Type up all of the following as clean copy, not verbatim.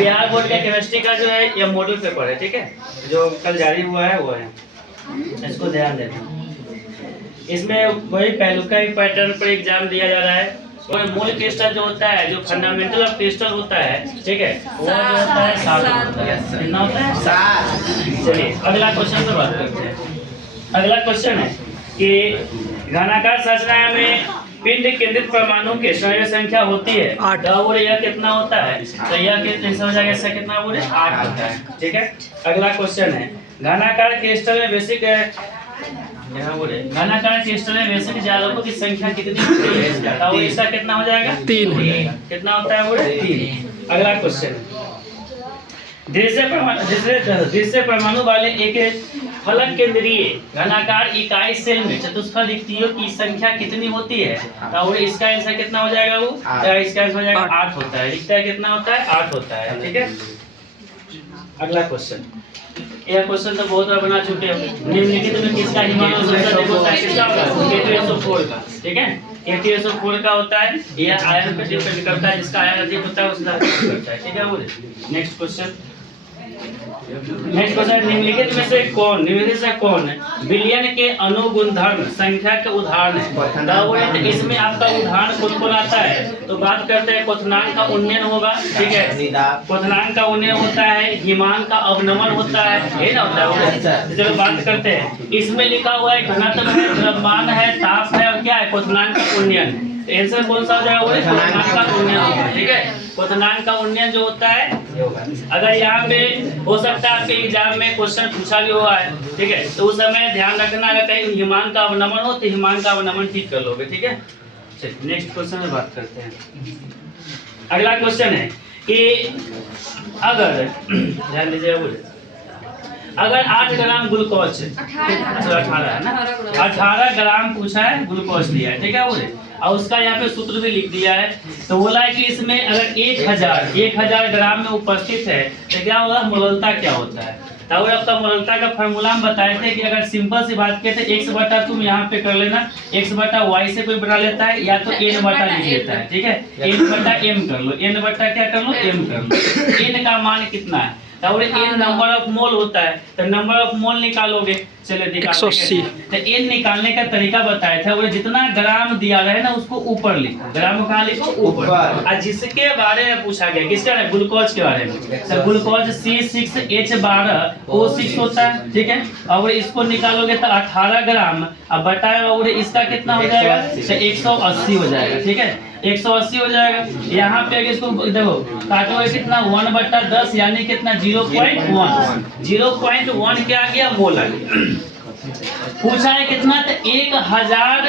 Bihar board का chemistry का जो है ये मॉडल पेपर है, ठीक है, जो कल जारी हुआ है वो है, इसको ध्यान देना। इसमें वही पहलू का ही पैटर्न पर एग्जाम दिया जा रहा है। और मूल क्रिस्टल जो होता है, जो फंडामेंटल ऑफ क्रिस्टल होता है, ठीक है, वो जो होता है 7 होता है। कितना होता है? 7। चलिए अगला क्वेश्चन पर बात करते हैं। अगला क्वेश्चन है कि घनाकार संरचना में पिंड केंद्रित परमाणु के संख्या होती है 8, और यह कितना होता है? तो यह कितना हो जाएगा? इसका कितना बोले? 8 होता है, ठीक है। अगला क्वेश्चन है घनाकार क्रिस्टल में बेसिक यहाँ बोले घनाकार क्रिस्टल में बेसिक जालकों की संख्या कितनी होती है? इसका कितना हो जाएगा? 3। कितना होता है बोले? 3। अगला क्वेश्चन दृश्य परमाणु वाले एक फलक केंद्रीय घनाकार इकाई सेल में चतुष्फलक युक्तियों की संख्या कितनी होती है? और इसका आंसर कितना हो जाएगा? वो इसका आंसर हो जाएगा 8 होता है। लिखता है कितना होता है? 8 होता है, ठीक है। अगला क्वेश्चन, यह क्वेश्चन तो बहुत बार बना चुके हैं। निम्नलिखित में किसका हिमालय होता है? किसका होगा? K2SO4 का, ठीक है। K2SO4 का होता है। यह आयन पर डिपेंड करता है, जिसका आयन अधिक होता है उसका करता है, ठीक है। बोले नेक्स्ट क्वेश्चन निम्नलिखित में से कौन विलयन के अनुगुणधर्म संख्या के उदाहरण है? इसमें आपका उदाहरण कौन आता है? तो बात करते हैं क्वथनांक का उन्नयन होगा, ठीक है। क्वथनांक का उन्नयन होता है, हिमांक का अवनमन होता है, ये ना होता है। चलो बात करते हैं। इसमें लिखा हुआ है घनत्व है, द्रव्यमान है, ताप है, और क्या है? क्वथनांक का उन्नयन। आंसर कौन सा हो जाएगा? क्वथनांक का उन्नयन, ठीक है। क्वथनांक का उन्नयन जो होता है, अगर यहाँ पे हो सकता है आपके एग्जाम में क्वेश्चन पूछा भी हुआ है, ठीक है, तो उस समय ध्यान रखना अगर कहीं हिमांक का अवनमन हो तो हिमांक का अवनमन ठीक कर लोगे, ठीक है। चलिए नेक्स्ट क्वेश्चन में बात करते हैं। अगला क्वेश्चन है कि अगर ध्यान दीजिए, बोले अगर 8 ग्राम ग्लूकोज 18 है ना, 18 ग्राम पूछा है, ग्लूकोज दिया है, ठीक है। बोले और उसका यहाँ पे सूत्र भी लिख दिया है। तो बोला है कि इसमें अगर 1000 ग्राम में उपस्थित है तो क्या होगा? मोललता क्या होता है? तो आपका मोललता का फॉर्मूला हम बताए थे कि अगर सिंपल सी बात कहते हैं x बटा तुम यहाँ पे कर लेना, x बटा y से कोई बटा लेता है या तो n बटा लिख लेता है, ठीक है। n बटा m कर लो, n बटा क्या कर लो? m कर लो। n का मान कितना है? और n नंबर ऑफ मोल होता है, तो नंबर ऑफ मोल निकालोगे। चले 180। तो n निकालने का तरीका बताया था। और जितना ग्राम दिया रहे ना उसको ऊपर लिखो। ग्राम कहाँ लिखो? ऊपर। और जिसके बारे में पूछा गया, किसके बारे में? ग्लूकोज के बारे में। तो ग्लूकोज C6H12O6 होता है, ठीक है। और इसको निकालोगे तो 18 ग्राम, अब बताया और इसका कितना हो जाएगा? तो 180 हो जाएगा, ठीक है। 180 हो जाएगा। यहाँ पे अगर इसको देखो काटोगे कितना? 1/10 यानी कितना? 0.1। 0.1 क्या आ गया? मोल आ गया। पूछा है कितना? तो 1000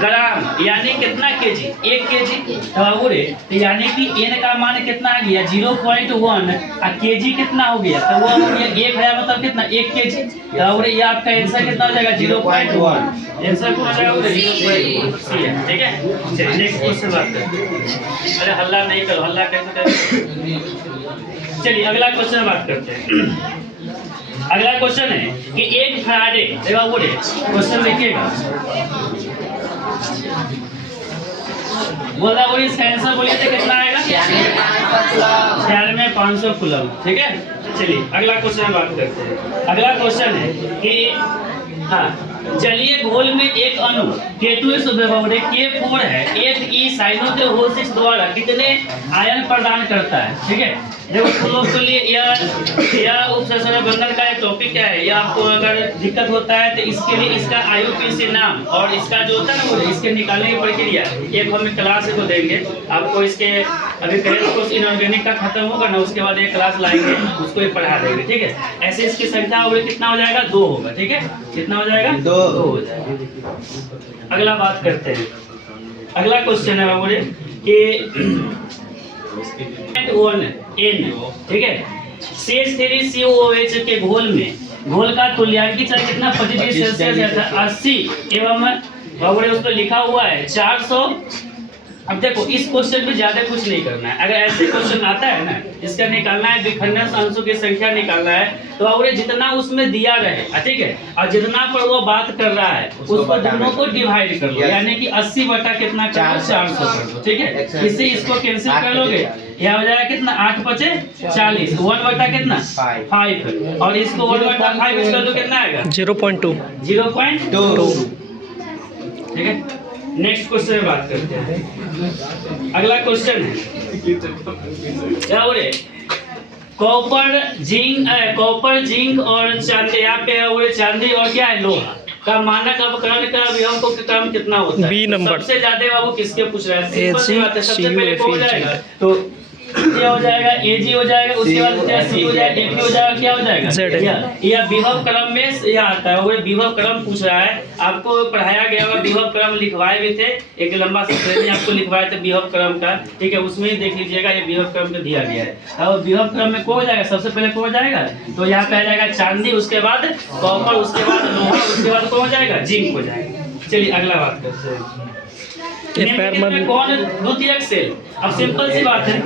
ग्राम यानी कितना? KG, 1 KG. तो यानी कि n का मान कितना आ गया? 0.1 और केजी कितना हो गया? तो वो हो गया 1000 मतलब कितना? 1 केजी। और ये आपका आंसर कितना हो जाएगा? 0.1। आंसर कौन हो जाएगा? 0.1, ठीक है। चलिए नेक्स्ट क्वेश्चन बात करते हैं। अरे हल्ला नहीं करो, हल्ला कैसे करें? चलिए अगला क्वेश्चन बात करते हैं। अगला क्वेश्चन है कि एक फैराडे, देखो बोले क्वेश्चन देखिएगा, बोला वो इसका आंसर बोलिए तो कितना आएगा? 96,500 कूलम, ठीक है। चलिए अगला क्वेश्चन बात करते हैं। अगला क्वेश्चन है कि हाँ, जलीय घोल में एक अणु K2SO4 है, Fe साइनोतेओसिस द्वारा कितने आयन प्रदान करता है, ठीक है। देखो लोग के लिए यह उपसर्जन बंधन का एक टॉपिक क्या है, यह आपको अगर दिक्कत होता है तो इसके लिए इसका IUPAC नाम और इसका जो होता है ना वो इसके निकालने की प्रक्रिया एक हम क्लास को देंगे आपको। इसके अभी करेंट इनऑर्गेनिक का खत्म होगा ना, उसके बाद एक क्लास लाएंगे, उसको ही पढ़ा देंगे, ठीक है। ऐसे इसकी संख्या और कितना हो जाएगा? 2 होगा, ठीक है। कितना हो जाएगा? 2 हो जाएगा। अगला बात करते हैं। अगला क्वेश्चन है बोले कि 1 N, ठीक है, CH3COOH के घोल का तुल्यांकी चार्ज कितना? 25 सेल्सियस 80 एवं उस पर लिखा हुआ है 400। अब देखो इस क्वेश्चन में ज्यादा कुछ नहीं करना है। अगर ऐसे क्वेश्चन आता है ना, इसका निकालना है विखंडन अंशों की संख्या निकालना है, तो और जितना उसमें दिया रहे, ठीक है, और जितना पर वो बात कर रहा है उसको दोनों को डिवाइड कर लो, यानी कि 80 बटा कितना? 400 कर दो, ठीक है। इससे इसको कैंसिल कर लोगे, यह हो जाएगा कितना 8 × 5 = 40, 1 बटा कितना 5, और इसको 1 बटा 5 कर दो कितना आएगा 0.2। 0.2। ठीक है, नेक्स्ट क्वेश्चन में बात करते हैं। अगला क्वेश्चन है क्या बोले, कॉपर जिंक और चांदी, यहाँ पे बोले चांदी और क्या है लोहा का मानक अवकरण का विभव को क्रम कितना होता है? B number. सबसे ज्यादा बाबू किसके पूछ रहा है? AG, सबसे पहले CU, हो जाएगा तो ये हो जाएगा AG हो जाएगा, उसके बाद C हो जाएगा, AP हो जाएगा, क्या हो जाएगा Z। यह विभव क्रम में यह आता है। वो विभव क्रम पूछ रहा है, आपको पढ़ाया गया होगा, विभव क्रम लिखवाए भी थे, एक लंबा सा श्रेणी आपको लिखवाए थे विभव क्रम का, ठीक है, उसमें देख लीजिएगा ये विभव क्रम में दिया गया है। और विभव क्रम में कौन हो जाएगा, सबसे पहले कौन हो जाएगा, तो यहाँ पे आ जाएगा चांदी, उसके बाद कॉपर, उसके बाद लोहा, उसके बाद कौन हो जाएगा जिंक हो जाएगा। चलिए अगला बात करते हैं, निम्नलिखित में कौन द्वितीयक सेल? अब सिंपल सी बात है,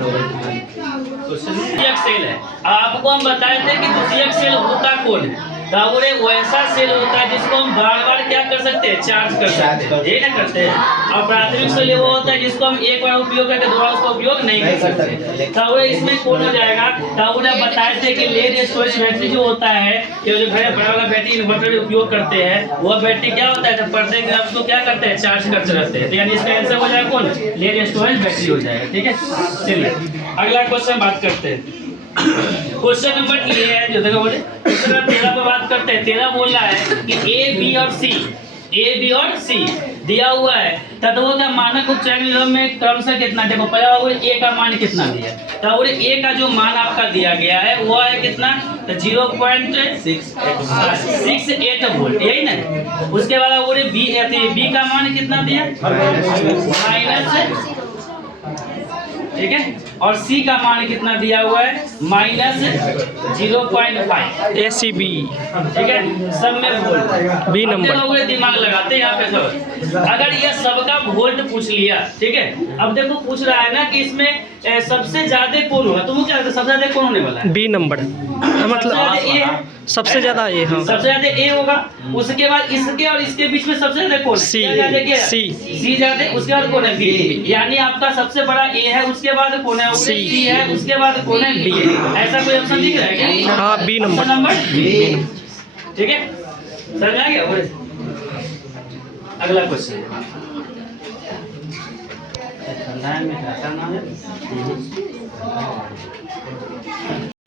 द्वितीयक सेल है। आपको हम बताए थे कि द्वितीयक सेल होता कौन है, तो बोले वैसा सेल होता है जिसको हम बार बार क्या कर सकते हैं, चार्ज कर सकते हैं, ये ना करते हैं। और प्राथमिक सेल वो होता है जिसको हम एक बार उपयोग करके दोबारा उसका उपयोग नहीं कर सकते। तो बोले इसमें कौन हो जाएगा, तो बोले बताए थे कि लेड स्टोरेज बैटरी जो होता है, ये जो बड़ा वाला बैटरी इन्वर्टर में उपयोग करते हैं, वह बैटरी क्या होता है, तो प्रत्येक ग्राम उसको क्या करते हैं, चार्ज करते रहते हैं। तो यानी इसका आंसर हो जाएगा कौन, लेड स्टोरेज बैटरी हो जाएगा। ठीक है, चलिए अगला क्वेश्चन बात करते हैं। क्वेश्चन नंबर ये है, जो देखो बोले क्वेश्चन नंबर 13 पर बात करते हैं। 13 बोल रहा है कि A, B और C दिया हुआ है, तत्वों का मानक उपचयन विभव में क्रमशः कितना, देखो पहला बोले A का मान कितना दिया, तो बोले A का जो मान आपका दिया गया है वो है कितना, तो 0.68 वोल्ट, यही ना। उसके बाद बोले B का मान कितना दिया, माइनस, ठीक है, और C का मान कितना दिया हुआ है, -0.5 ACB। ठीक है, सब में वोल्ट, बी नंबर। लोग दिमाग लगाते हैं यहाँ पे सब। अगर ये सबका वोल्ट पूछ लिया, ठीक है, अब देखो पूछ रहा है ना कि इसमें सबसे ज्यादा कौन होगा, तो वो क्या सबसे ज्यादा कौन होने वाला है, बी नंबर, मतलब सबसे ज्यादा ए, हाँ सबसे ज्यादा ए होगा। उसके बाद इसके और इसके बीच में सबसे ज्यादा कौन, सी, सी ज्यादा, उसके बाद कौन है, बी। यानी आपका सबसे बड़ा ए है, उसके बाद कौन है, सी है, उसके बाद कौन है, बी है। ऐसा कोई ऑप्शन दिख रहा है क्या, हाँ बी नंबर, बी। ठीक है, समझ में आ गया। अगला क्वेश्चन,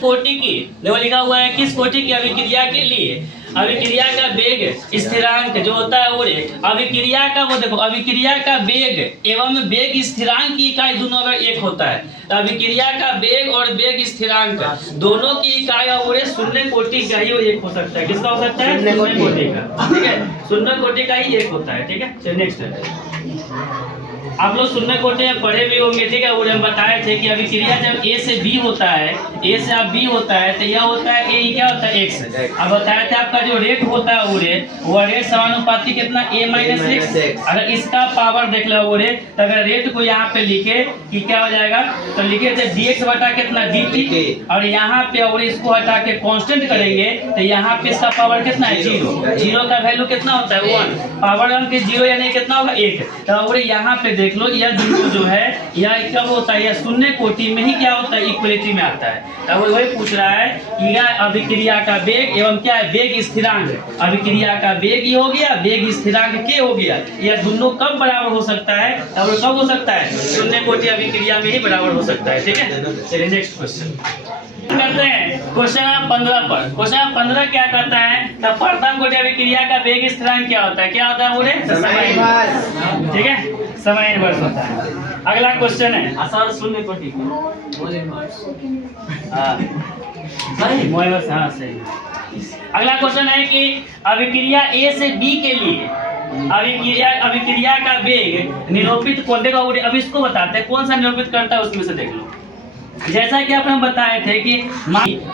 कोटि की देखो लिखा हुआ है, किस कोटि की अभिक्रिया के लिए अभिक्रिया का वेग स्थिरांक जो होता है वो अभिक्रिया का, वो देखो अभिक्रिया का वेग एवं वेग स्थिरांक की इकाई दोनों अगर एक होता है, तो अभिक्रिया का वेग और वेग स्थिरांक दोनों की इकाई और शून्य कोटि का ही वो एक हो सकता है। किसका हो सकता है, शून्य कोटि का। ठीक है, शून्य कोटि का ही एक होता है। ठीक है, चलिए नेक्स्ट है, आप लोग शून्य कोटि में पढ़े भी होंगे। ठीक है, वो हम बताए थे कि अभिक्रिया जब A से B होता है, A से अब B होता है, तो यह होता है A, क्या होता है X। अब बताया था आपका जो रेट होता है वो रेट समानुपाती कितना, A माइनस X। अगर इसका पावर देख लो वो रेट, तो अगर रेट को यहाँ पे लिखे कि क्या हो जाएगा, तो लिखे थे dx बटा कितना dt, और यहाँ पे और इसको हटा के कांस्टेंट करेंगे तो यहाँ पे इसका पावर कितना है, 0। 0 का वैल्यू कितना होता है 1, पावर अंक 0 यानी कितना होगा 1। तो यहाँ पे देख लो यह दोनों जो है यह कब होता है, यह शून्य कोटि में ही क्या होता है, इक्वलिटी में आता है। तब वही पूछ रहा है कि यह अभिक्रिया का वेग एवं क्या है, वेग स्थिरांक। अभिक्रिया का वेग ही हो गया, वेग स्थिरांक के हो गया, यह दोनों कब बराबर हो सकता है, तब कब हो सकता है, शून्य कोटि अभिक्रिया में ही बराबर हो सकता है। ठीक है, चलिए नेक्स्ट क्वेश्चन करते हैं। क्वेश्चन 15 पर, क्वेश्चन 15 क्या करता है, तो प्रथम कोटि अभिक्रिया का वेग स्थिरांक क्या होता है, क्या होता है बोले, ठीक है, समय इनवर्स होता है। अगला क्वेश्चन है, आसान शून्य कोटि हाँ सही। अगला क्वेश्चन है कि अभिक्रिया A से B के लिए अभिक्रिया का वेग निरूपित कौन देगा, अब इसको बताते हैं कौन सा निरूपित करता है, उसमें से देख लो। जैसा कि आपने बताए थे कि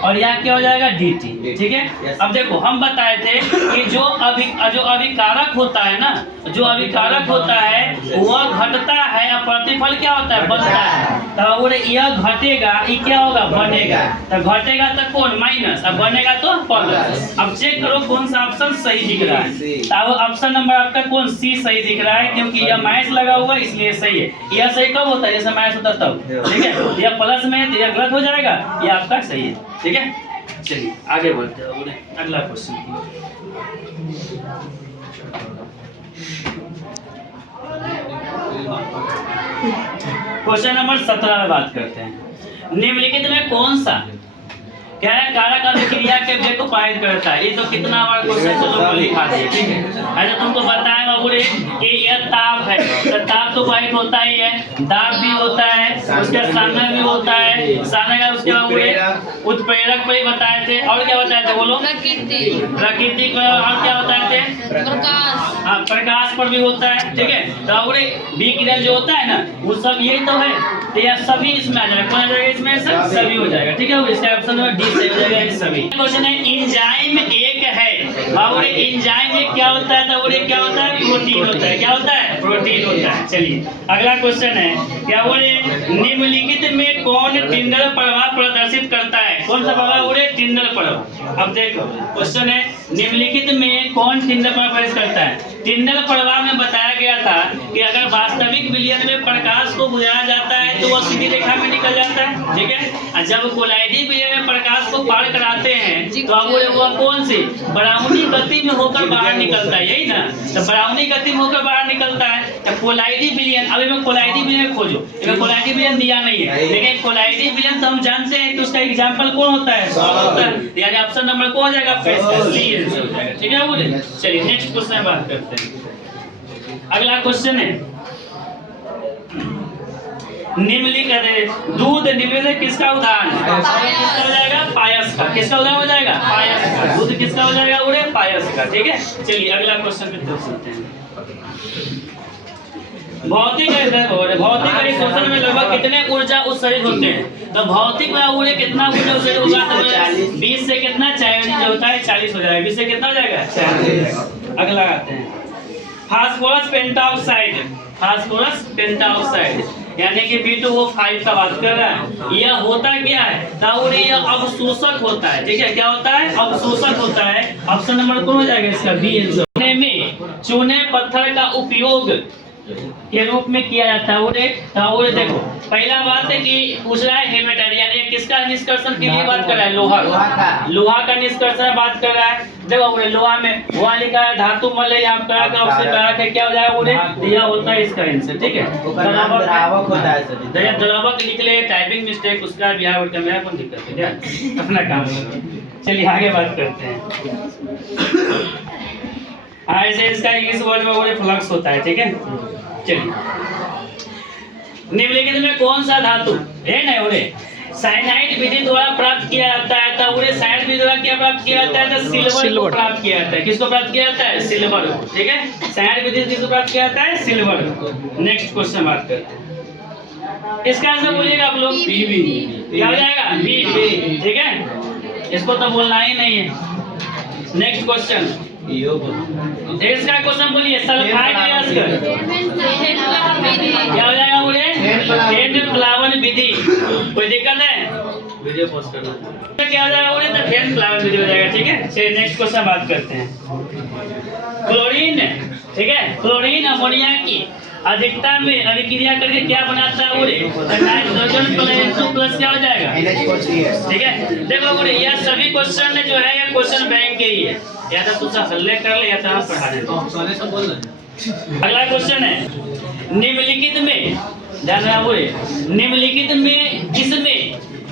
और यहाँ क्या हो जाएगा dt, ठीक है। अब देखो हम बताए थे कि जो अभिकारक होता है ना, जो अभिकारक होता है वह घटता है या प्रतिफल क्या होता है बढ़ता है। तो बोले यह घटेगा, ये क्या होगा बनेगा। तो घटेगा तो कौन माइनस, अब बनेगा तो प्लस। अब चेक करो कौन सा ऑप्शन सही दिख रहा है। तो ऑप्शन नंबर आपका कौन सी सही दिख रहा है, क्योंकि यह माइनस लगा हुआ इसलिए सही है। यह सही कब होता है, जैसे माइनस होता है तब, ठीक है। यह प्लस में तो यह गलत हो जाएगा, यह आपका सही है, ठीक है। चलिए आगे बढ़ते हैं, अगला क्वेश्चन। क्वेश्चन नंबर 17 में बात करते हैं। निम्नलिखित में कौन सा क्या है कारक अभिक्रिया के वेग को पारित करता है। ये तो कितना बार क्वेश्चन चलो लिखा दिया, ठीक है। अच्छा तुमको बताया बाबू रे कि यह ताप है, तो ताप तो पारित होता ही है, दाब भी होता है, उसके सामने भी होता है, सामने का उसके बाबू रे उत्प्रेरक पर ही बताए थे। और क्या बताए थे बोलो, प्रकृति पर, और क्या बताए थे प्रकाश पर भी होता है, ठीक है। तो बाबू रे विकिरण जो होता है ना वो सब यही तो है, तो यह सभी इसमें आ जाएगा, कौन आ जाएगा इसमें, सभी हो जाएगा, ठीक है। इसका ऑप्शन नंबर डी सही हो जाएगा, ये सभी। क्वेश्चन है एंजाइम एक है बाबू रे, एंजाइम एक क्या होता है, तो वो क्या होता है प्रोटीन होता है, क्या होता है प्रोटीन होता है। चलिए अगला क्वेश्चन है, क्या बोले निम्नलिखित में कौन टिंडल प्रभाव प्रदर्शित करता है। कौन सा प्रभाव बोले टिंडल प्रभाव। अब देखो क्वेश्चन है निम्नलिखित में कौन टिंडल प्रभाव प्रदर्शित करता है। टिंडल प्रभाव में बताया गया था कि अगर वास्तविक विलयन में प्रकाश को बुझाया जाता है तो वह सीधी रेखा में निकल जाता है, ठीक है। और जब कोलाइडी विलयन में प्रकाश को पार कराते हैं तो अब वह कौन सी ब्राउनी गति में होकर बाहर निकलता है, यही ना। तो ब्राउनी गति में होकर बाहर निकलता है तो कोलाइडी विलयन। अभी मैं कोलाइडी विलयन खोजो, इसमें कोलाइडी विलयन दिया नहीं है, लेकिन कोलाइडी विलयन तो हम जानते हैं कि उसका एग्जाम्पल कौन होता है, होता है। यानी ऑप्शन नंबर कौन हो जाएगा आपका, सी आंसर हो जाएगा, ठीक है बोले। चलिए नेक्स्ट क्वेश्चन में बात करते हैं। अगला क्वेश्चन है निम्नलिखित दूध निम्नलिखित किसका उदाहरण है। किसका हो जाएगा पायस का, किसका उदाहरण हो जाएगा पायस का। दूध किसका हो जाएगा उड़े पायस का, ठीक है। चलिए अगला क्वेश्चन पे देख सकते हैं। भौतिक भौतिक शोषण में लगभग कितने ऊर्जा उत्सर्जित होते हैं। तो भौतिक में उड़े कितना ऊर्जा उत्सर्जित होगा, तो 20 से कितना 4 जो होता है 40 हो जाएगा, 20 से कितना हो जाएगा 40। अगला आते हैं फास्फोरस पेंटाऑक्साइड, फास्फोरस पेंटाऑक्साइड यानी कि B2O5 का बात कर रहा है। यह होता क्या है, तो यह अवशोषक होता है, ठीक है। क्या होता है अवशोषक होता है। ऑप्शन नंबर कौन हो जाएगा इसका बी आंसर। में चूने पत्थर का उपयोग के रूप में किया जाता है। वो देखो पहला बात है कि पूछ रहा है हेमेटाइट यानी किसका निष्कर्षण के लिए बात कर रहा है, लोहा का निष्कर्षण बात कर रहा है। देखो लोहा में वहाँ लिखा है धातु मल आप करा के ऑप्शन करा के क्या हो जाएगा बोले दिया होता है इसका आंसर, ठीक है। द्रावक होता है, द्रावक लिख ले, टाइपिंग मिस्टेक उसका बिहार बोर्ड का मेरा कौन दिक्कत है, क्या अपना काम करो। चलिए आगे बात करते हैं। ऐसे इसका इंग्लिश वर्ड में बोले फ्लक्स होता है, ठीक है। चलिए निम्नलिखित में कौन सा धातु है ना बोले साइनाइड विधि द्वारा प्राप्त किया जाता है। तो बोले साइनाइड विधि द्वारा क्या प्राप्त किया जाता है, तो सिल्वर को प्राप्त किया जाता है। किसको प्राप्त किया जाता है, सिल्वर को, ठीक है। साइनाइड विधि किसको प्राप्त किया जाता है, सिल्वर को। नेक्स्ट क्वेश्चन बात करते हैं। इसका आंसर बोलिएगा आप लोग बी, क्या हो जाएगा बी, ठीक है। इसको तो बोलना ही नहीं है। नेक्स्ट क्वेश्चन इसका क्वेश्चन बोलिए सल्फाइड अयस्क क्या हो जाएगा बोले फेन प्लावन विधि। कोई दिक्कत है वीडियो पोस्ट करना तो क्या हो जाएगा बोले तो फेन प्लावन विधि हो जाएगा, ठीक है। चलिए नेक्स्ट क्वेश्चन बात करते हैं। क्लोरीन, ठीक है, क्लोरीन अमोनिया की अधिकता में अभिक्रिया करके क्या बनाता है बोले नाइट्रोजन प्लस क्या हो जाएगा, ठीक है। देखो बोले यह सभी क्वेश्चन जो है ये क्वेश्चन बैंक के ही है, या तो तुझसे हल्ले कर ले या तो आप पढ़ा दे। अगला क्वेश्चन है निम्नलिखित में ध्यान रहा बोले निम्नलिखित में किसमें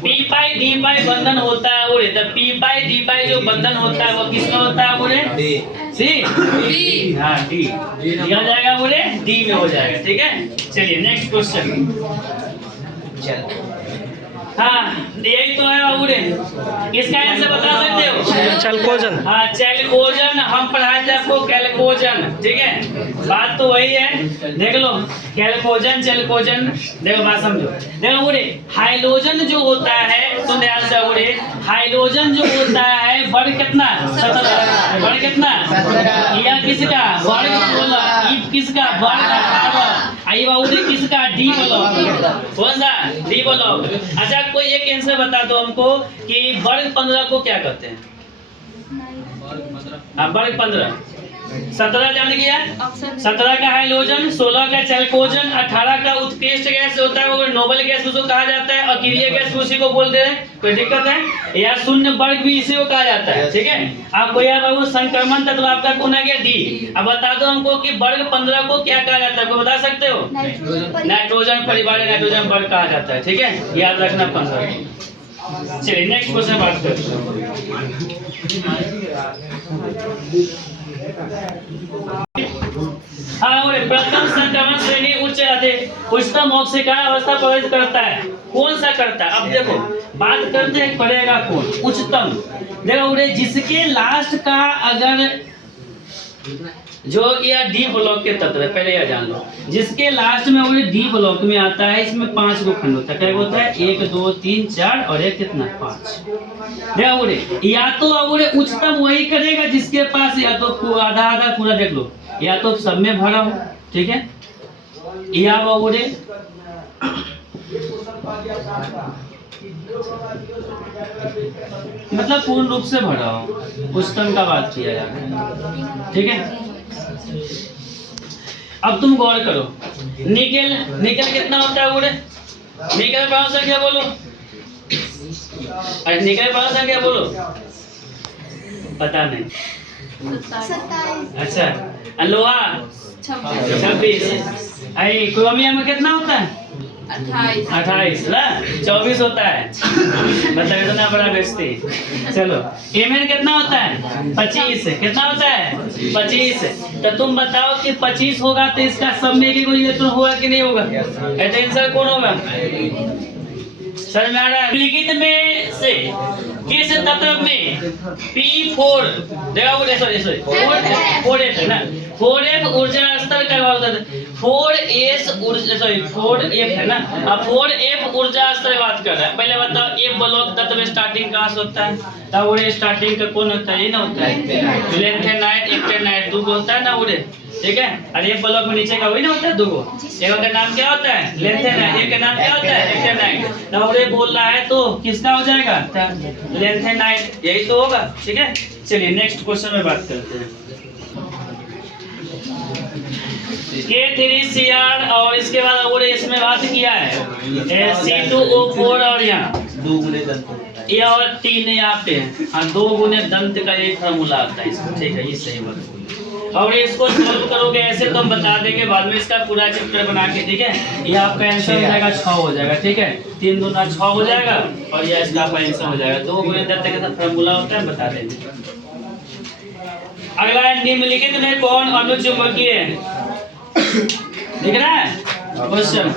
पी पाई डी पाई बंधन होता है बोले तो पी पाई डी पाई जो बंधन होता है वो किसमें होता है बोले सी डी, हाँ डी हो जाएगा बोले डी में हो जाएगा, ठीक है। चलिए नेक्स्ट क्वेश्चन। हाँ यही तो है उड़े, इसका आंसर बता सकते हो? चैल्कोजन। हाँ, चैल्कोजन हम पढ़ाए थे आपको, कैल्कोजन, ठीक है, बात तो वही है। देख लो कैल्कोजन चैल्कोजन, देखो बात समझो। देखो उड़े, हाइड्रोजन जो होता है, सुन ध्यान से उड़े, हाइड्रोजन जो होता है वर्ग कितना? 17, वर्ग कितना? यह किसका? वर्ग 16, ई किसका? वर्ग 18, आई बाउंड्री किसका? डी ब्लॉक, कौन सा? D block. अच्छा कोई एक आंसर बता दो हमको कि वर्ग 15 को क्या कहते हैं? हाँ, वर्ग 15, 17 जान गया, 17 का हाइड्रोजन, 16 का चैल्कोजन, 18 का उत्कृष्ट गैस होता है वो नोबल गैस उसको कहा जाता है, अक्रिय गैस उसी को बोल दे रहे हैं, कोई दिक्कत है? या शून्य वर्ग भी इसी को कहा जाता है, ठीक है। आपको यार बाबू संक्रमण तत्व आपका कौन आ गया? डी। अब बता दो हमको कि वर्ग 15 को क्या कहा जाता है, को बता सकते हो? नाइट्रोजन परिवार, नाइट्रोजन वर्ग कहा जाता है, ठीक है, याद रखना 15। चलिए नेक्स्ट क्वेश्चन बात करते हैं। हाँ, प्रथम संक्रमण श्रेणी उच्चतम ऑक्सीकरण अवस्था प्रवेश करता है, कौन सा करता है? अब देखो बात करते हैं पड़ेगा कौन उच्चतम। देखो उड़े, जिसके लास्ट का अगर जो यह डी ब्लॉक के तत्व है, पहले यह जान लो, जिसके लास्ट में वो डी ब्लॉक में आता है, इसमें 5 गो खंड होता है। क्या होता है? 1 2 3 4 और एक कितना? 5। देखो उड़े, या तो उड़े उच्चतम वही करेगा जिसके पास या तो आधा आधा पूरा, देख लो, या तो सब में भरा हो, ठीक है, या वो उड़े मतलब पूर्ण रूप से भरा हो, उच्चतम का बात किया जाता है, ठीक है। अब तुम गौर करो, निकेल, निकेल कितना होता है उड़े? निकेल परमाणु संख्या बोलो, अरे निकेल परमाणु संख्या बोलो, पता नहीं। 27। अच्छा, लोहा 26, आई क्रोमियम में कितना होता है? 28 ना, 24 होता है, मतलब इतना बड़ा बेचती। चलो एमएन कितना होता है? 25। कितना होता है? 25। तो तुम बताओ कि 25 होगा तो इसका सब में एक कोई इलेक्ट्रॉन होगा कि नहीं होगा? ऐसे आंसर कौन होगा? समझ में आ रहा है? लिखित में से किस तत्व में P4 देखा, सॉरी 4F है ना, 4F ऊर्जा स्तर का बात करते हैं, 4S ऊर्जा, सॉरी 4F है ना, अब 4F ऊर्जा स्तर बात कर रहा है। पहले बताओ F ब्लॉक तत्व स्टार्टिंग कहाँ से होता है? तब वो स्टार्टिंग का कौन होता है? ये ना होता है लेंथेनाइट, एक्टेनाइट, दो होता है ना उड़े, ठीक है। और एक ब्लॉक में नीचे का वही ना होता है, दो। एक का नाम क्या होता है? लेंथेनाइट, एक का नाम क्या होता है? एक्टेनाइट। नवरे बोल रहा है तो किसका हो जाएगा? लेंथेनाइट, यही तो होगा, ठीक है। चलिए नेक्स्ट क्वेश्चन में बात करते हैं। K3Cr और इसके बाद और इसमें बात किया है C2O4 और यहाँ 2 गुने दंत, ये और 3 यहाँ पे है, हाँ 2 गुने दंत का एक फार्मूला आता है इसका, ठीक है, ये सही बात। और इसको सॉल्व करोगे ऐसे तो हम बता देंगे बाद में, इसका पूरा चित्र बना के, ठीक है। ये आपका आंसर हो जाएगा 6 हो जाएगा, ठीक है, 3 दूना 6 हो जाएगा, और ये इसका आपका आंसर हो जाएगा। 2 गुने दंत का फार्मूला होता है, बता देंगे। अगला है, निम्नलिखित में कौन अनुचुंबकीय है? दिख रहा है क्वेश्चन?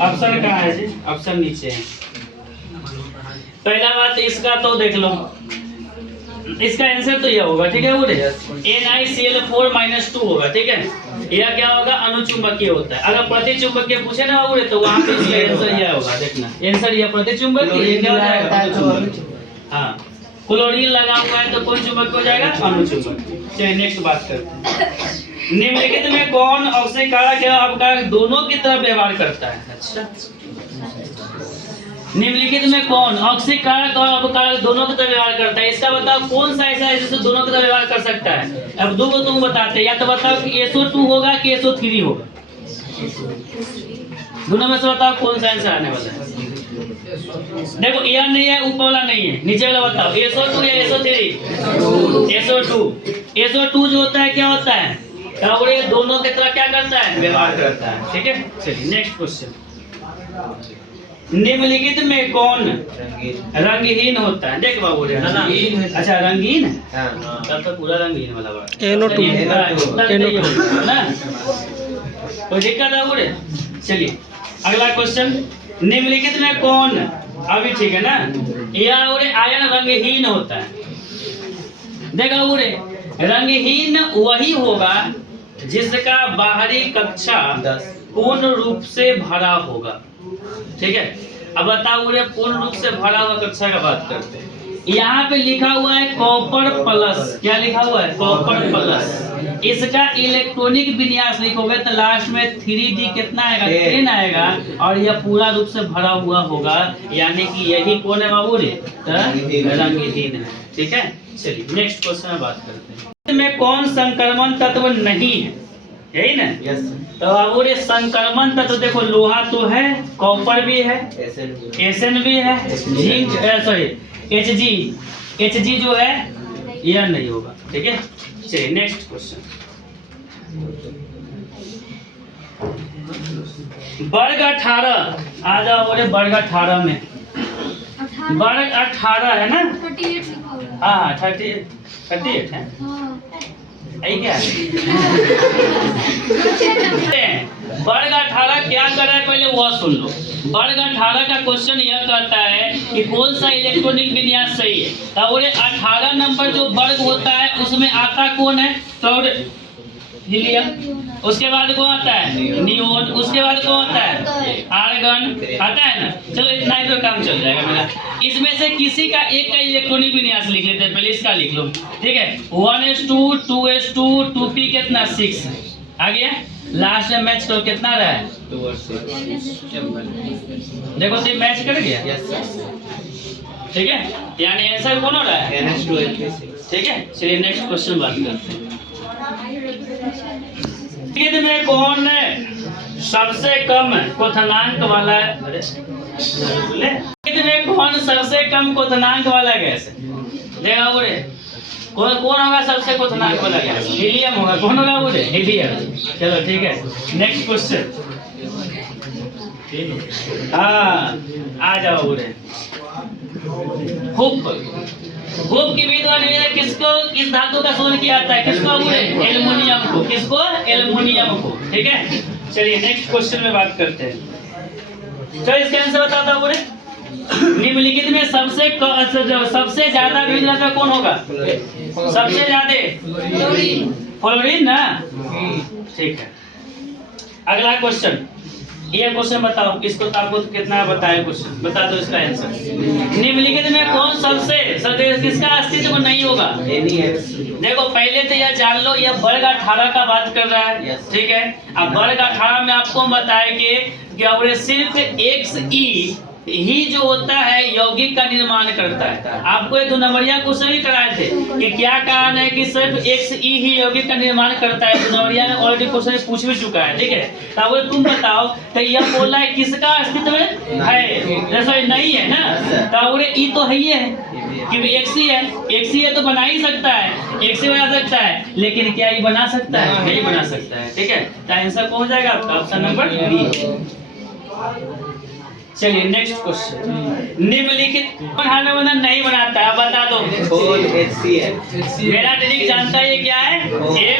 ऑप्शन कहाँ है जी? ऑप्शन नीचे है। पहला बात इसका तो देख लो, इसका आंसर तो यह होगा, ठीक है, वो NiCl4 - 2 होगा, ठीक है। यह क्या होगा? अनुचुंबकीय होता है। अगर प्रतिचुंबकीय पूछे ना वो तो वहाँ पे इसका आंसर यह होगा, देखना आंसर यह प्रतिचुंबकीय, ये क्या हो जाएगा? अनुचुंबकीय। हाँ, क्लोरीन लगा हुआ है तो कौन चुंबक हो जाएगा? अनुचुंबक। चलिए नेक्स्ट बात करते हैं। निम्नलिखित में कौन ऑक्सीकारक एवं अपकारक दोनों की तरफ व्यवहार करता है? अच्छा, निम्नलिखित में कौन ऑक्सीकारक और अपकारक दोनों की तरफ व्यवहार करता है? इसका बताओ कौन सा ऐसा है जिससे दोनों की तरफ व्यवहार कर सकता है? अब दो को तुम बताते, या तो बताओ कि SO2 होगा कि SO3 होगा, दोनों में से बताओ कौन सा आंसर आने वाला है। देखो यह नहीं है, ऊपर वाला नहीं है, नीचे वाला बताओ, SO2 या SO3? SO2 जो होता है क्या होता है? और ये दोनों की तरह क्या करता है? व्यवहार करता है, ठीक है। चलिए नेक्स्ट क्वेश्चन। निम्नलिखित में कौन रंगहीन होता है? देख बाबू, अच्छा रंगीन है, तब तो पूरा रंगीन वाला बात ना, कोई दिक्कत है? चलिए अगला क्वेश्चन। निम्नलिखित में कौन अभी ठीक है ना। यह उरे आयन रंगहीन होता है। देखो उरे रंगहीन वही होगा जिसका बाहरी कक्षा पूर्ण रूप से भरा होगा। ठीक है, अब बताओ उरे पूर्ण रूप से भरा हुआ कक्षा का बात करते हैं। यहाँ पे लिखा हुआ है कॉपर प्लस। क्या लिखा हुआ है? Copper plus. इसका इलेक्ट्रॉनिक विन्यास लिखोगे तो लास्ट में 3D कितना आएगा? 10 आएगा और यह पूरा रूप से भरा हुआ होगा, यानी कि यही कौन है बाबू रे? रंगहीन है। ठीक है, चलिए नेक्स्ट क्वेश्चन में बात करते हैं। इसमें कौन संक्रमण तत्व नहीं है? यही ना? तो बाबू रे संक्रमण तत्व देखो, लोहा तो है, कॉपर भी है, एसएन भी है, जिंक सॉरी Hg जो है यह नहीं होगा। ठीक है, चलिए नेक्स्ट क्वेश्चन। वर्ग 18 आ जाओ बोले, वर्ग 18 में वर्ग 18 है ना? 38 लिखा हुआ है। हाँ 38 है। हाँ। यही क्या है? वर्ग 18 क्या कर रहा है पहले वह सुन लो। वर्ग 18 का क्वेश्चन यह कहता है कि कौन सा इलेक्ट्रॉनिक विन्यास सही है। तो बोले 18 नंबर जो वर्ग होता है उसमें आता कौन है? तो हीलियम। उसके बाद कौन आता है? नियोन। उसके बाद कौन आता है? आर्गन आता है ना। चलो इतना ही तो काम चल जाएगा मेरा। इसमें से किसी का एक का इलेक्ट्रॉनिक विन्यास लिख लेते हैं। पहले इसका लिख लो। ठीक है, 1s2 2s2 2p कितना 6 आ गया। लास्ट में मैच तो कितना रहा है? 2 और 6। देखो तो मैच कर गया। ठीक है, यानी आंसर कौन हो रहा है? NH2 ठीक है, चलिए नेक्स्ट क्वेश्चन बात करते हैं। में कौन सबसे कम क्वथनांक वाला है? में कौन सबसे कम क्वथनांक वाला गैस है? देखा बोले कौन होगा सबसे क्वथनांक वाला गैस? हीलियम होगा। कौन होगा बोले? हीलियम। चलो ठीक है, नेक्स्ट क्वेश्चन। हाँ आ जाओ बोले। हुप की विद्वान किसको किस धातु का शोधन किया जाता है? किसको बोले? एल्युमिनियम को। किसको? एल्युमिनियम को। ठीक है, चलिए नेक्स्ट क्वेश्चन में बात करते हैं। तो इसका आंसर बताता हूँ बोले। निम्नलिखित में सबसे ज्यादा विद्वान कौन होगा? सबसे ज्यादा फ्लोरीन ना। ठीक है, अगला क्वेश्चन। ये क्वेश्चन बताओ, इसको आपको कितना बताए क्वेश्चन बता दो इसका आंसर। निम्नलिखित में कौन सबसे किसका अस्तित्व नहीं होगा? देखो पहले तो यह जान लो, यह वर्ग 18 का बात कर रहा है। ठीक है, अब वर्ग 18 में आपको बताए कि सिर्फ XE ही जो होता है यौगिक का निर्माण करता है। आपको ये 2 नंबरिया क्वेश्चन भी कराए थे कि क्या कारण है कि सिर्फ XE ही यौगिक का निर्माण करता है। 2 नंबरिया में ऑलरेडी क्वेश्चन पूछ भी चुका है। ठीक है, तो तुम बताओ तो यह बोल रहा है किसका अस्तित्व है? जैसा नहीं है ना, तो ई तो है ही है कि XE है। XE है तो बना ही सकता है, XE बना सकता है, लेकिन क्या ये बना सकता है? नहीं बना सकता है। ठीक है, तो आंसर कौन हो जाएगा आपका? Option number B. चलिए नेक्स्ट क्वेश्चन। निम्नलिखित हाइड्रोजन नहीं बनाता है, बता दो। मेरा ट्रिक जानता है ये क्या है?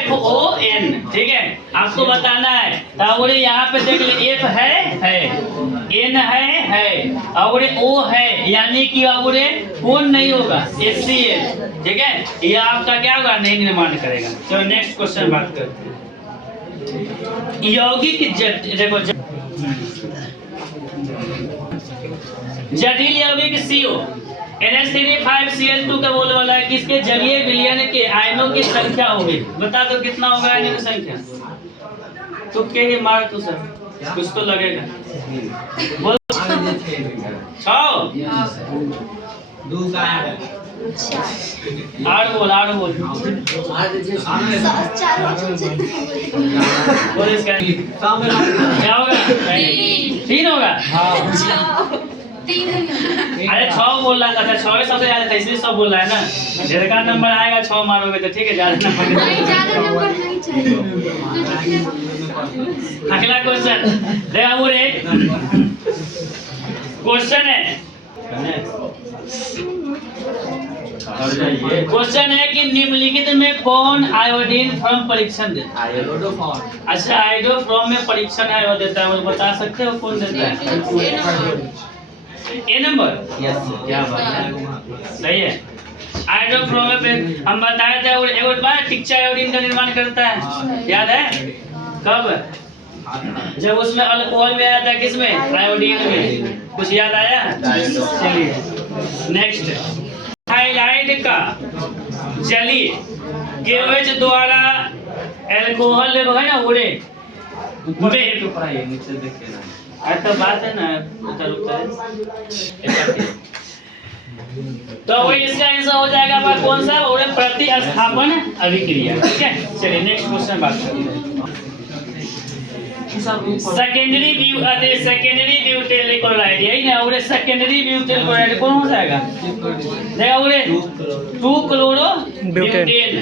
FON। ठीक है, आपको बताना है। और यहाँ पे देख ले, F है, N है और O है, यानी कि और कौन नहीं होगा? HCl। ठीक है, ये आपका क्या होगा? नहीं निर्माण करेगा। चलो नेक्स्ट क्वेश्चन बात करते हैं। यौगिक देखो जटिल यौगिक CO NH3 5Cl2 का बोलने वाला है किसके जलीय विलयन के आयनों की संख्या होगी? बता दो कितना होगा आयनों की संख्या? तुक्के ही मार तू सर, कुछ तो लगेगा। बोल 6 आठ बोल बोल इसका क्या होगा? 3 होगा। अरे 6 बोल रहा था, 6 सबसे ज्यादा था इसलिए 100 बोल रहा है ना। जिसका नंबर आएगा 6 मारोगे तो ठीक है, ज्यादा नंबर नहीं चाहिए। अगला क्वेश्चन देखा क्वेश्चन है। क्वेश्चन है कि निम्नलिखित में कौन आयोडीन फ्रॉम परीक्षण देता है? अच्छा, आयोडोफ्रॉम में परीक्षण आयो देता है, वो बता सकते हो कौन देता है? ए नंबर क्या बात है, सही है। आयोडोफ्रोम पे हम बताए थे और एक बार टिक्चा आयोडीन का निर्माण करता है, याद है कब? जब उसमें अल्कोहल में आया था, किसमें? आयोडीन में। कुछ याद आया? चलिए नेक्स्ट, हाइलाइट का जलीय केओएच द्वारा अल्कोहल है ना उड़े तो बात है ना उतर तो वही इसका आंसर हो जाएगा हमारा कौन सा? और प्रतिस्थापन अभिक्रिया। ठीक है, चलिए नेक्स्ट क्वेश्चन बात करते हैं। सेकेंडरी ब्यूटेल क्लोराइड, यही ना? और सेकेंडरी ब्यूटेल क्लोराइड कौन हो जाएगा? देखा उरे 2 क्लोरो ब्यूटेन।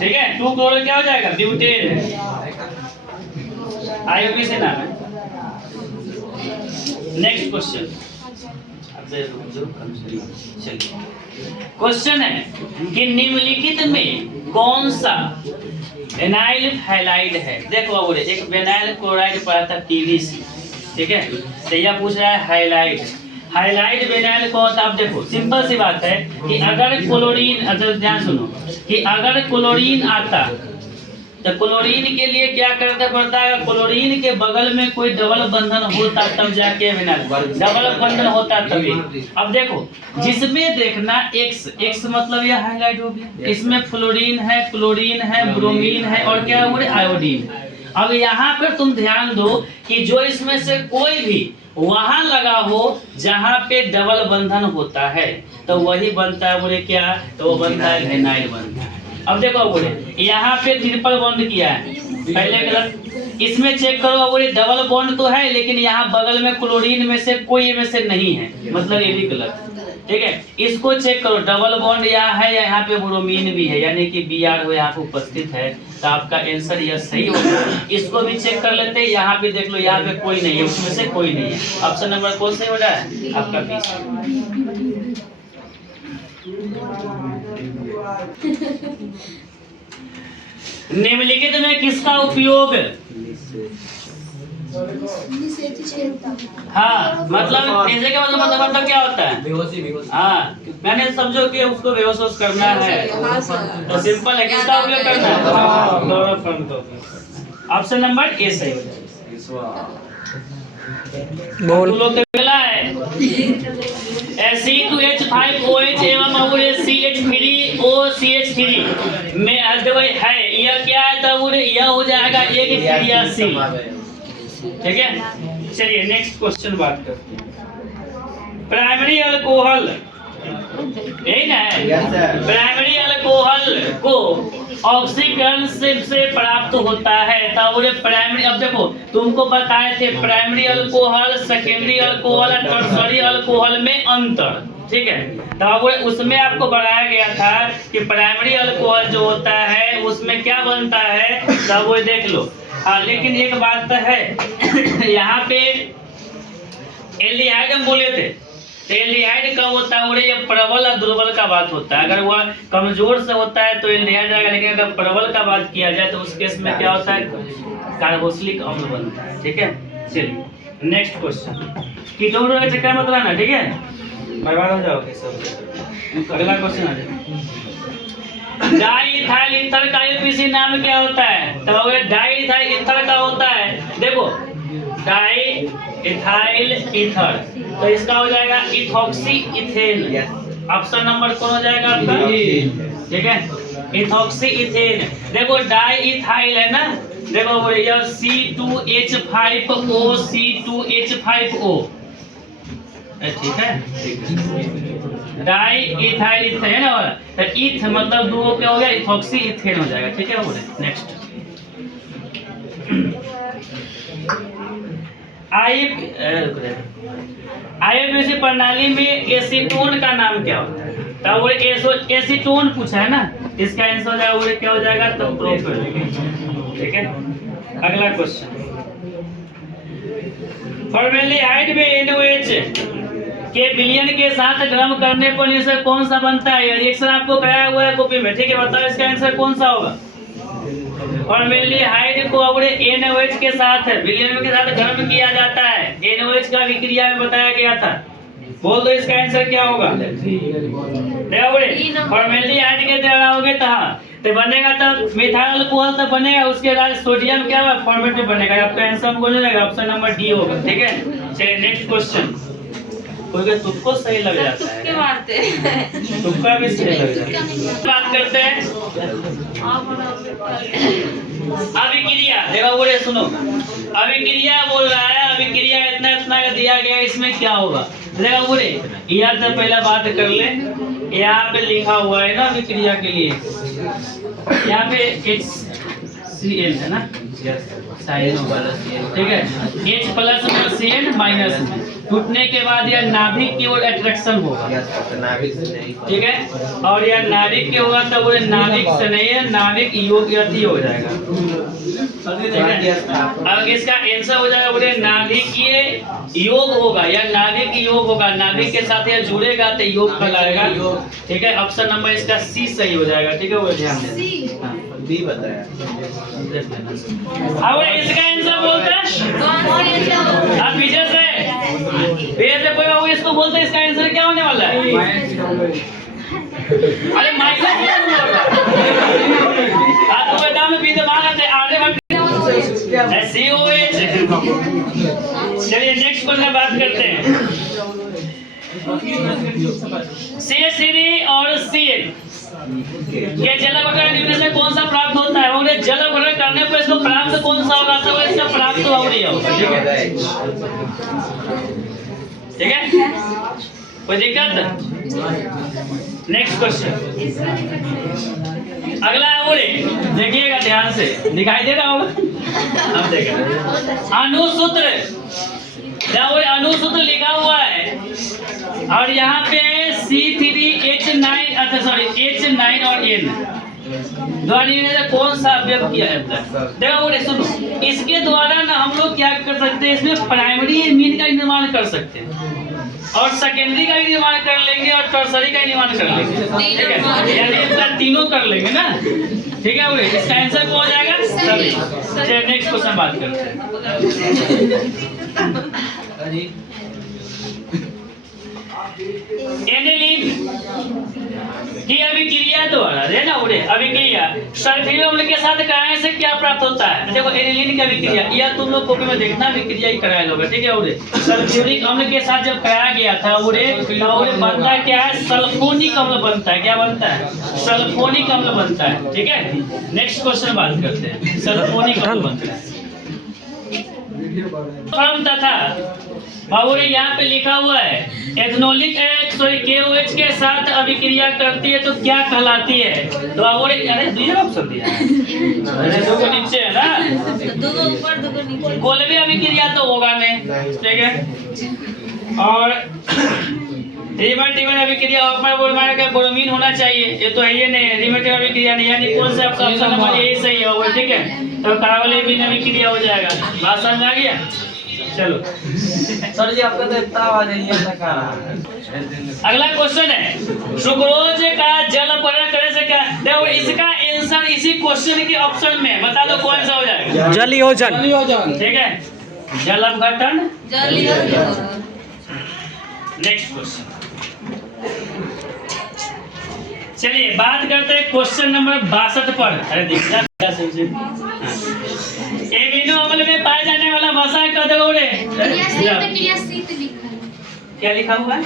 ठीक है, 2 क्लोरो क्या हो जाएगा? ब्यूटेन। आईओपी से नाम है। नेक्स्ट क्वेश्चन, क्वेश्चन है कि निम्नलिखित में कौन सा एनाइल हैलाइड है? देखो बोले एक विनाइल क्लोराइड पड़ा था पीवीसी, ठीक है, तो यह पूछ रहा है हाइलाइट। हाइलाइट विनाइल कौन सा? आप देखो सिंपल सी बात है कि अगर क्लोरीन, अच्छा ध्यान सुनो, कि अगर क्लोरीन आता तो क्लोरीन के लिए क्या करना पड़ता है? क्लोरीन के बगल में कोई डबल बंधन होता तब जाके विनाइल, डबल बंधन होता तभी। अब देखो जिसमें देखना X मतलब यह हाइलाइट हो गया, इसमें फ्लोरीन है, ब्रोमीन है और क्या हो रहा है? आयोडीन। अब यहाँ पर तुम ध्यान दो कि जो इसमें से कोई भी वहां लगा हो जहाँ पे डबल बंधन होता है तो वही बनता है बोले क्या? तो वो बनता है विनाइल बनता है। अब देखो बोले यहाँ पे ट्रिपल बॉन्ड किया है, पहले गलत। इसमें चेक करो बोले डबल बॉन्ड तो है लेकिन यहाँ बगल में क्लोरीन में से कोई में से नहीं है, मतलब ये भी गलत। ठीक है, इसको चेक करो, डबल बॉन्ड यहाँ है, यहाँ पे ब्रोमीन भी है, यानी कि Br हो यहाँ पे उपस्थित है, तो आपका आंसर यह सही होगा। इसको भी चेक कर लेते हैं, यहाँ पे देख लो, यहाँ पे कोई नहीं है, उसमें से कोई नहीं है। ऑप्शन नंबर कौन सही हो रहा है? आपका 20। निम्नलिखित में किसका उपयोग? हाँ, मतलब ऐसे का मतलब क्या होता है? हाँ, मैंने समझो कि उसको बेहोश करना है तो सिंपल है, किसका उपयोग करना है? ऑप्शन नंबर ए सही हो जाएगा। बोल C2H5OH एवं CH3OCH3 में है, यह क्या है? तब यह हो जाएगा एक क्रियाशील। ठीक है, चलिए नेक्स्ट क्वेश्चन बात करते हैं। प्राइमरी अल्कोहल, यही ना है? प्राइमरी अल्कोहल को ऑक्सीकरण से प्राप्त होता है, तब प्राइमरी, अब देखो तुमको बताए थे प्राइमरी अल्कोहल, सेकेंडरी अल्कोहल और टर्शरी अल्कोहल में अंतर। ठीक है, तब उसमें आपको बताया गया था कि प्राइमरी अल्कोहल जो होता है उसमें क्या बनता है, तब वो देख लो। हाँ, लेकिन एक बात तो है यहाँ पे एल्डिहाइड हम बोले थे, तो एल्डिहाइड कब होता है? ये प्रबल और दुर्बल का बात होता है। अगर वह कमजोर से होता है तो एल्डिहाइड रहेगा, लेकिन अगर प्रबल का बात किया जाए तो उस केस में क्या होता है? कार्बोक्सिलिक अम्ल बनता है। ठीक है, चलिए नेक्स्ट क्वेश्चन। कीटोन का चक्कर मत रहना, ठीक है, बर्बाद हो जाओगे सब। अगला क्वेश्चन आ जाए। डाइइथाइल ईथर का एलपीसी नाम क्या होता है? तो डाइइथाइल ईथर का होता है, देखो डाइइथाइल ईथर, तो इसका हो जाएगा इथॉक्सी इथेन। ऑप्शन नंबर कौन हो जाएगा आपका? ठीक है, इथॉक्सी इथेन। देखो डाइइथाइल है ना, देखो यह C2H5O C2H5O, ठीक है, डाइइथाइल ईथर है ना, तो ईथ मतलब दो क्या हो गया? इथॉक्सी इथेन हो जाएगा। ठीक है, बोले नेक्स्ट। आईएफएसी प्रणाली में एसीटोन का नाम क्या होता है? तब वो एसीटोन पूछा है ना, इसका आंसर हो जाएगा क्या हो जाएगा? तो प्रोपेन। ठीक है, अगला क्वेश्चन। फॉर्मेल्डिहाइड में NOH के विलयन के साथ गर्म करने पर इसे कौन सा बनता है? रिएक्शन आपको कराया हुआ है कॉपी में, ठीक है, बताओ इसका आंसर कौन सा होगा? फॉर्मेल्डिहाइड को अब NOH के साथ विलयन के साथ गर्म किया जाता है, NOH का विक्रिया में बताया गया था। बोल दो इसका आंसर क्या होगा। फॉर्मेलिटी ऐड के लगाओगे तो बनेगा तब मिथाइल अल्कोहल तो बनेगा, उसके बाद सोडियम क्या होगा फॉर्मेट में बनेगा। आपका आंसर हमको हो जाएगा ऑप्शन नंबर डी होगा। ठीक है, चलिए नेक्स्ट क्वेश्चन। कोई का तुक्को सही लग जाता है, तुक्का भी सही लग जाता है। बात करते हैं अभिक्रिया। देखो बोले सुनो, अभिक्रिया बोल रहा है, अभिक्रिया इतना इतना का दिया गया, इसमें क्या होगा। देखो बोले यहाँ तो पहला बात कर ले, यहाँ पे लिखा हुआ है ना अभिक्रिया के लिए, यहाँ पे HCl है ना, ठीक है, H प्लस और Cl माइनस, टूटने के बाद यह नाभिक की ओर अट्रैक्शन होगा। ठीक है, और यह नाभिक के होगा तो बोले नाभिक से नहीं है, नाभिक योग अति हो जाएगा। अब इसका आंसर हो जाएगा बोले नाभिकीय योग होगा, या नाभिक योग होगा, नाभिक के साथ यह जुड़ेगा तो योग कहलाएगा। ठीक है, ऑप्शन नंबर इसका सी सही हो जाएगा। ठीक है, वो ध्यान देना। बी बताया। अब इसका आंसर बोलते हैं आप पीछे से कोई बाबू इसको बोलते हैं, इसका आंसर क्या होने वाला है। अरे माइनस आपको बता मैं बीते मार आधे घंटे COH। चलिए नेक्स्ट क्वेश्चन बात करते हैं। CH3 और Cl ये जल अपघटन निम्न से कौन सा प्राप्त होता है। और जल अपघटन करने पर इसको प्राप्त कौन सा होगा, तो इसका प्राप्त अवरी होगा। ठीक है, कोई दिक्कत। नेक्स्ट क्वेश्चन अगला है, बोले देखिएगा ध्यान से, दिखाई दे रहा होगा। अब देखिए अणुसूत्र, अणुसूत्र लिखा हुआ है और यहाँ पे C3H9 H9 और N द्वारा कौन सा अवयव किया जाता है। देखो बोले सुनो, इसके द्वारा ना हम लोग क्या कर सकते हैं, इसमें प्राइमरी मीन का निर्माण कर सकते हैं और सेकेंडरी का भी निर्माण कर लेंगे और टर्सरी का निर्माण कर लेंगे। ठीक है, यानी इसका तीनों कर लेंगे ना। ठीक है बोले, इसका आंसर क्या हो जाएगा सभी। चलिए नेक्स्ट क्वेश्चन बात करते हैं। एनिलीन की अभिक्रिया द्वारा ना बोले अभिक्रिया सल्फ्यूरिक अम्ल के साथ कराने से क्या प्राप्त होता है। देखो एनिलीन की अभिक्रिया यह तुम लोग कॉपी में देखना, अभिक्रिया ही कराया लोगे। ठीक है, बोले सल्फ्यूरिक अम्ल के साथ जब कराया गया था बोले बनता क्या है, सल्फोनिक अम्ल बनता है। क्या बनता है, सल्फोनिक अम्ल बनता है। ठीक है, नेक्स्ट क्वेश्चन बात करते हैं। सल्फोनिक अम्ल बनता है तथा और यहाँ पे लिखा हुआ है एथनोलिक KOH के साथ अभिक्रिया करती है तो क्या कहलाती है। तो और अरे दूसरा ऑप्शन दिया है, दो को नीचे है ना, दो ऊपर दो नीचे, कोलबी अभिक्रिया तो होगा नहीं। ठीक है, और रिवर्टिबल अभिक्रिया ऑक्सीजन ब्रोमीन होना चाहिए, ये तो है ये नहीं है। रिवर्टिबल अभिक्रिया नहीं, यानी कौन सा ऑप्शन नंबर यही सही होगा। ठीक है, तो कार्बोनिल अभिक्रिया हो जाएगा। बात समझ आ गया। चलो सर जी आपका तो इतना आवाज नहीं है। अगला क्वेश्चन है सुक्रोज का जल अपघटन करने से क्या। देखो इसका आंसर इसी क्वेश्चन के ऑप्शन में बता दो कौन सा हो जाएगा। जलयोजन। ठीक है, जल अपघटन। नेक्स्ट क्वेश्चन, चलिए बात करते हैं क्वेश्चन नंबर 62 पर। अरे देखा एमिनो अम्ल में पाए जाने वाला वसा का दौड़े क्या लिखा हुआ है,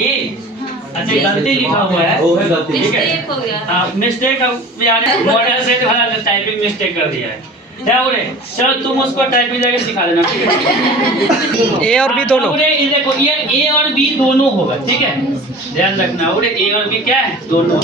ए अच्छा गलती लिखा हुआ है। ठीक है, मिस्टेक मॉडल से टाइपिंग मिस्टेक कर दिया है। क्या बोले, चलो तुम उसको टाइपिंग जाके सिखा देना। ठीक है, ए और बी दोनों। देखो ये ए और बी दोनों होगा। ठीक है, ध्यान रखना। और ए और बी क्या है, दोनों।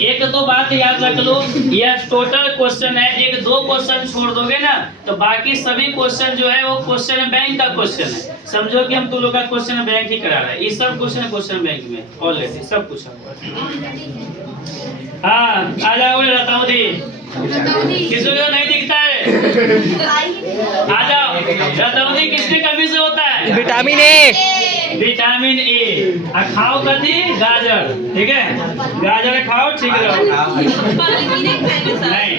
एक तो बात याद रख लो, यह टोटल क्वेश्चन है। एक दो क्वेश्चन छोड़ दोगे ना तो बाकी सभी क्वेश्चन जो है वो क्वेश्चन बैंक का क्वेश्चन है। समझो कि हम तुम लोग का क्वेश्चन बैंक ही करा रहे हैं। ये सब क्वेश्चन बैंक में ऑलरेडी सब कुछ। हाँ आ जाओ रताउदी, किसी को नहीं दिखता है आ जाओ। रताउदी किसकी कमी से होता है, विटामिन ए। Vitamin A. खाओ कथी, गाजर। ठीक है, गाजर खाओ ठीक रहो। नहीं,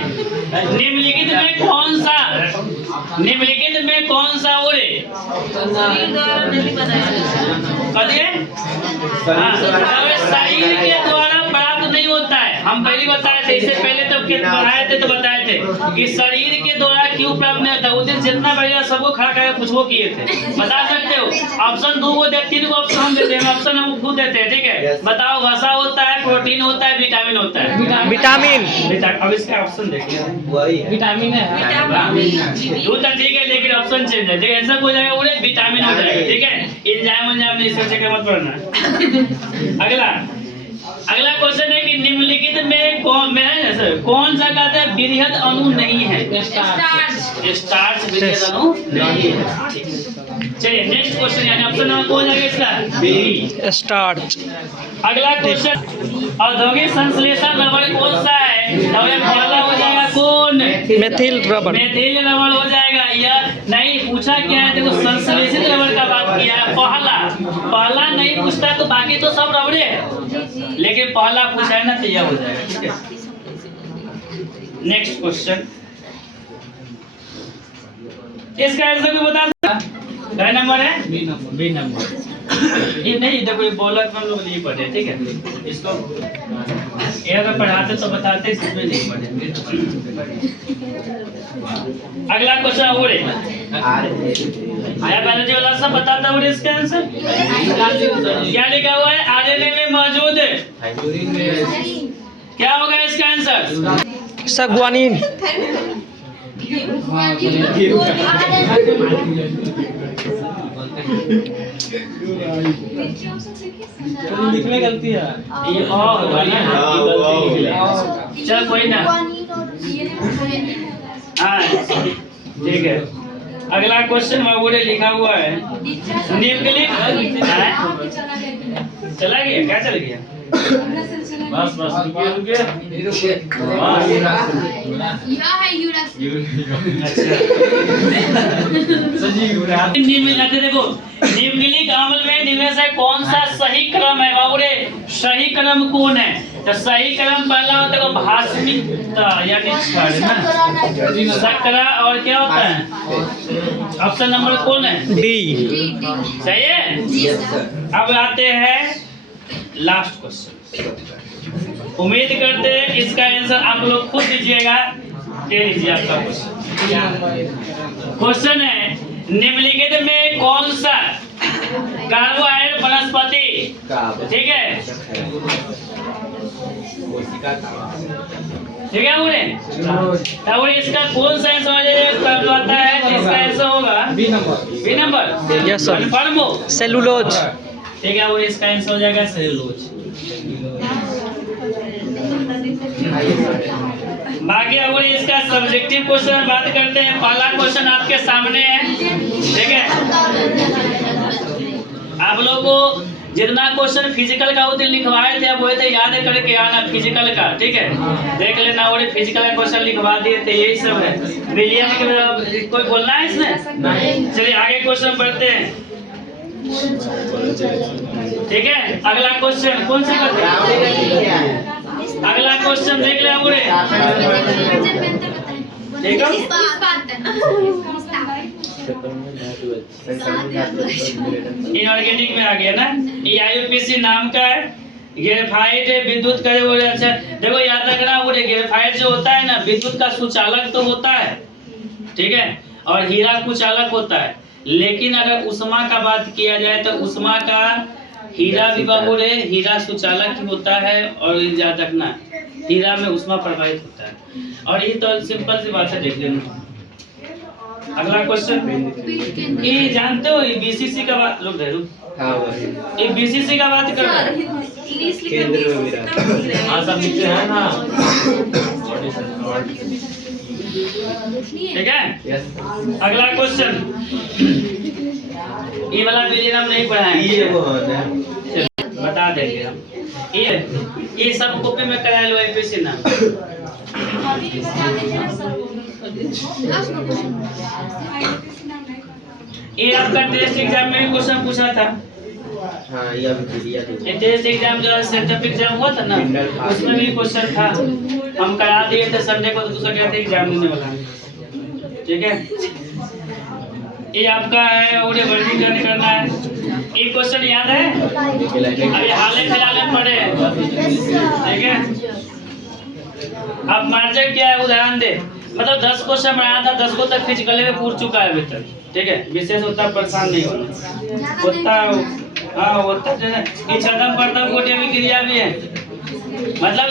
निम्नलिखित में कौन सा निम्नलिखित में कौन सा उड़े? शरीर द्वारा नहीं बताया कहिए। हाँ, शरीर के द्वारा प्राप्त नहीं होता है। हम पहले बताए थे, इससे पहले तो पढ़ाए थे तो बताए थे कि शरीर के द्वारा क्यों प्राप्त नहीं होता। उस दिन जितना बढ़िया सबको खड़ा करके पूछो किए थे। बता सकते हो? ऑप्शन 2 को दे, 3 को ऑप्शन हम देते हैं, ऑप्शन हम खुद देते हैं, ठीक है। बताओ, वसा होता है, प्रोटीन होता है, विटामिन होता है। विटामिन। अब इसका ऑप्शन देखिए, वही है। विटामिन है। दो तो ठीक है, लेकिन ऑप्शन चेंज है। देखिए आंसर हो जाएगा, उड़े विटामिन हो जाएगा, ठीक है। इंजाइम नहीं सोचे के मत पढ़ना। अगला क्वेश्चन है कि निम्नलिखित में कौन सा कहते हैं वृहद अणु नहीं है? स्टार्च वृहद अणु नहीं है। चलिए नेक्स्ट क्वेश्चन, यानी ऑप्शन नंबर कौन हो जाएगा इसका? B, starch. अगला क्वेश्चन, औद्योगिक संश्लेषण रबर कौन सा है? पहला हो जाएगा कौन? Methyl rubber. मेथिल रबर हो जाएगा। या नहीं पूछा क्या है, देखो संश्लेषित रबर का बात किया है। पहला नहीं पूछता तो बाकी तो सब रबड़े है, लेकिन पहला पूछा है ना तो यह हो जाएगा, ठीक है। नेक्स्ट क्वेश्चन, इसका आंसर भी बता सकता? क्या नंबर है? B number. ये नहीं, देखो ये बोलक हम लोग नहीं पढ़े, ठीक है। इसको ये अगर पढ़ाते तो बताते, इसमें नहीं पढ़े। अगला क्वेश्चन उड़े, आया बायोलॉजी वाला सब बताता उड़े इसका आंसर क्या लिखा हुआ है? आरएनए में मौजूद है। क्या होगा इसका आंसर? सगुआनिन। लिखने गलती है। ये और होगा ना, चल कोई ना। हाँ ठीक है। अगला क्वेश्चन में वो लिखा हुआ है निम्नलिखित, चला गया क्या? चल गया, बस रुकिए। देखो निम्नलिखित अम्ल में निम्न से कौन सा सही क्रम है? बाबूरे सही क्रम कौन है? तो सही क्रम पहला होता है भास्मिकता यानी क्षार ना, शर्करा, और क्या होता है? ऑप्शन नंबर कौन है? डी। सही है। अब आते हैं लास्ट क्वेश्चन। उम्मीद करते हैं इसका आंसर आप लोग खुद दीजिएगा। दे दीजिए आपका क्वेश्चन है निम्नलिखित में कौन सा कार्बोहाइड्रेट वनस्पति, ठीक है, ठीक है बोले, तब इसका कौन सा आंसर आता है? इसका आंसर होगा B number. Yes sir. Confirm हो? सेलुलोज। ठीक है, वो इसका आंसर हो जाएगा सेलुलोज। बाकी अगर इसका सब्जेक्टिव क्वेश्चन बात करते हैं, पहला क्वेश्चन आपके सामने है, ठीक है। आप लोगों को जितना क्वेश्चन फिजिकल का उस दिन लिखवाए थे, अब वही तो याद करके आना फिजिकल का, ठीक है। देख लेना, और फिजिकल का क्वेश्चन लिखवा दिए थे, यही सब है। विलियम के कोई बोलना है इसमें? चलिए आगे क्वेश्चन पढ़ते हैं, ठीक है। अगला क्वेश्चन कौन सा करते हैं? अगला क्वेश्चन देख ले बुरे, ठीक है। इनऑर्गेनिक में आ गया ना, ये आईयूपीएसी नाम का है। ग्रेफाइट विद्युत का जो, अच्छा देखो याद रखना, वो ग्रेफाइट जो होता है ना, विद्युत का सुचालक तो होता है, ठीक है, और हीरा कुचालक होता है। लेकिन अगर उष्मा का बात किया जाए तो उष्मा का हीरा भी बाबूरे हीरा सुचालक ही होता है, और याद रखना हीरा में उष्मा प्रभावित होता है। और ये तो सिंपल सी बात है, देख लेना। अगला क्वेश्चन, ये जानते हो ये बीसीसी का बात, रुक दे ये बीसीसी का बात कर रहा है। हाँ सब लिखते हैं ना, ठीक है। अगला क्वेश्चन, ये वाला पेज हम नहीं पढ़ाएंगे, बता देंगे हम। ये सब कॉपी में करा लो एमपीसी ना। ये आपका टेस्ट एग्जाम में भी क्वेश्चन पूछा था। हाँ, ये टेस्ट एग्जाम जो सेंटर एग्जाम हुआ था ना, उसमें भी क्वेश्चन था। हम करा दिए थे संडे को, तो दूसरा कहते एग्जाम देने वाला, ठीक है। ये आपका है और ये वर्गीकरण करना है। एक क्वेश्चन याद है, अभी हाल ही फिलहाल में पढ़े हैं, ठीक है। अब मार्जिन क्या है, उदाहरण दे, मतलब 10 क्वेश्चन बनाया था, 10 को तक फिजिकली में पूछ चुका है अभी तक, ठीक है। विशेष उतना परेशान नहीं होना उतना, हाँ होता जो है, ये छदम प्रथम कोटि अभिक्रिया भी है, मतलब